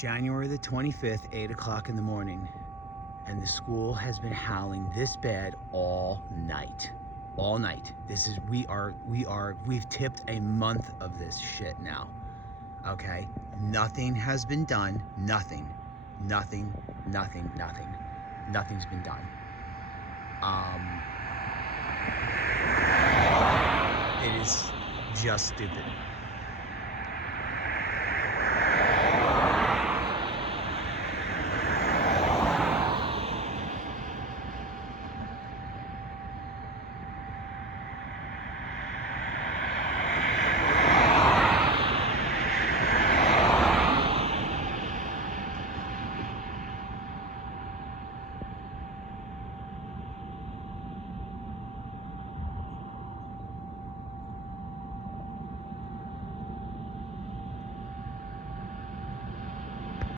January the 25th, 8 o'clock in the morning, and the school has been howling this bad all night. All night. We've tipped a month of this shit now. Okay? Nothing has been done. Nothing's been done. It is just stupid.